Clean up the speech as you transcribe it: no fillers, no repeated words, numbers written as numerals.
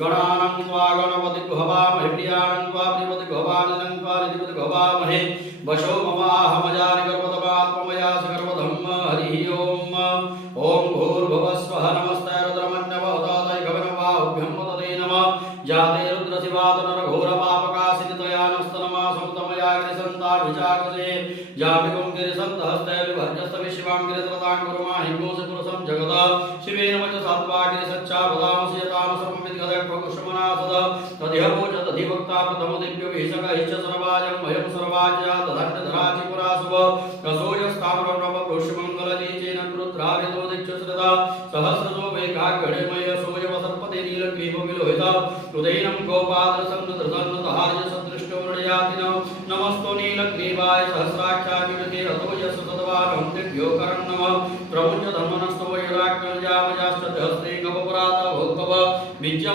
गणानां त्वा गणपतिं हवामहे प्रियाणां त्वा प्रियपतिं हवामहे त्वा निधिपतिं हवामहे वशो ममाहमजानि गर्भतमात्ममया गर्भधम् हरिः ओम् ॐ भूर्भुवः स्वः नमस्ते रुद्रमन्यवहुतादय गगनवाहुभ्यं वदते नमः जाते रुद्रशिवातनरघोरपापकासितया नस्तनमा समुतमया गिरिसन्ताभिचाकसे जामिकुं गिरिसन्तहस्ते विभर्जस्तविशिवां गिरित्रतां गुरुमाहिंगोऽसि पुरुषं जगद शिवेन वचसात्वा गिरिसच्चावदांसि यतां सर्वमिद्गदक्ष्मकुशमनासद तदिह भोजदधिवक्ता प्रथमो दिव्यविषकैश्च सर्वाजं वयं सर्वाज्या दधन्यधराचिपुरासुव रसोयस्ताम्रनव पुष्यमङ्गलजीचेन रुद्राभितो दीक्षश्रदा सहस्रसो वैकाग्यणेमय सोऽयवसर्पते नीलग्रीवविलोहित उदैनं गोपादरसन्नधृतन्नतहार्य सदृष्टो मृडयातिनो नमस्तो नीलग्रीवाय सहस्राक्षाभिषके रतो यस्य सद्वानं दिव्यो करं नमः प्रमुञ्च धर्मनस्तो वैराग्यजामजाश्च हस्ते गवपुरात भोगव विद्य